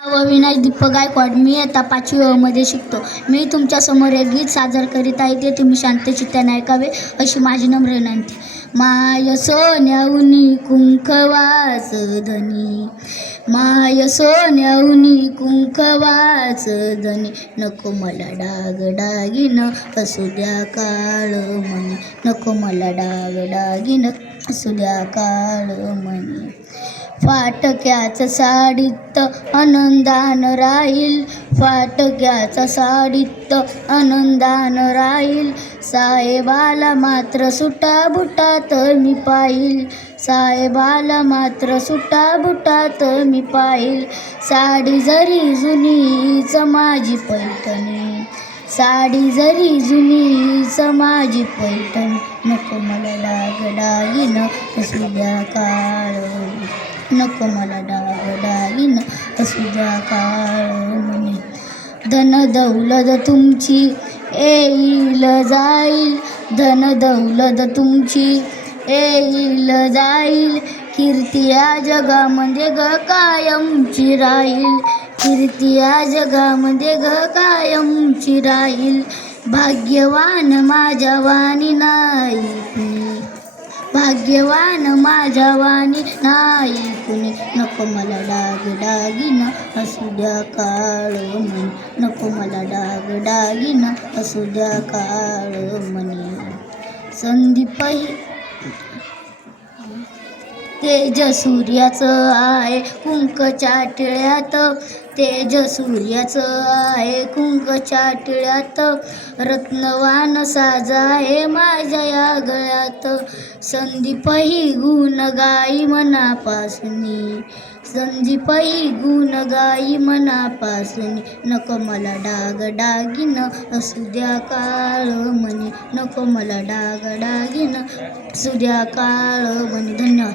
अविनाश दीपक गायकवाड. मी आता पाचवी मध्ये शिकतो. मी तुमच्यासमोर एक गीत सादर करीत आहे. ते तुम्ही शांत शांतचित्ताने ऐकावे अशी माझी नम्र विनंती. माय सोन्याउनी कुंकवाच धनी माय सोन्याउनी कुंकवाच धनी नको मला डाग डागिन असू द्या काळ मनी. नको मला डाग डागिन असू द्या काळ मनी. फाटक्याच साडीत आनंदान राहील. फाटक्याचा साडीत आनंदान राहील. साहेबाला मात्र सुटा बुटात मी पाहिल. साहेबाला मात्र सुटा बुटात मी पाहिल. साडी जरी जुनीच माझी पैठणी. साडी जरी जुनीच माझी पैठणी. नको मला लागला डागिन काळ नको मला डाव डाली असू द्या काळ म्हणे धन दौलत तुमची येईल जाईल. धन दौलत तुमची येईल जाईल. कीर्ती या जगामध्ये ग कायमची राहील. कीर्ती या जगामध्ये ग कायमची राहील. भाग्यवान माझ्या वाणी नाही. भाग्यवान माझ्या वाणी नाही कुणी नको मला डाग डागिन असू द्या काळ मनी नको मला डाग डागिन असू द्या काळ म्हणे संदीपही तेज सूर्याचं आहे कुंकच्या टिळ्यात. तेज सूर्याचं आहे कुंकच्या टिळ्यात. रत्नवान साजा आहे माझ्या या गळ्यात. संदीपही गुण गाई मनापासनी. संदीपही गुण गाई मनापासनी. नको मला डाग डागिन असू द्या काळ म्हणे. नको मला डाग डागिन असू द्या काळ म्हणे. धन्यवाद.